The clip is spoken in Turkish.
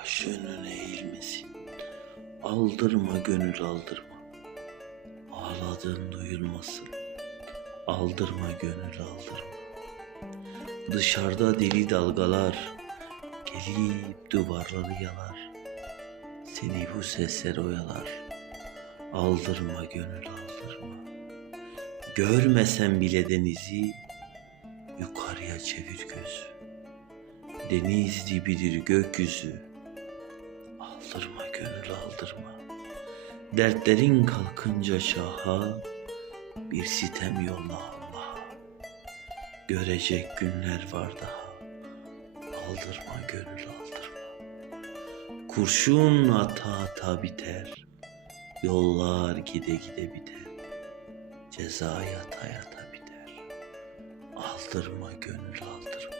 baş önüne eğilmesin. Aldırma gönül aldırma. Ağladığın duyulmasın. Aldırma gönül aldırma. Dışarıda deli dalgalar gelip duvarları yalar. Seni bu sesler oyalar. Aldırma gönül aldırma. Görmesen bile denizi yukarıya çevir gözü. Deniz dibidir gökyüzü. Aldırma gönül aldırma. Dertlerin kalkınca şaha bir sitem yolla Allah'a. Görecek günler var daha. Aldırma gönül aldırma. Kurşun ata ata biter. Yollar gide gide biter. Ceza yata yata biter. Aldırma gönül aldırma.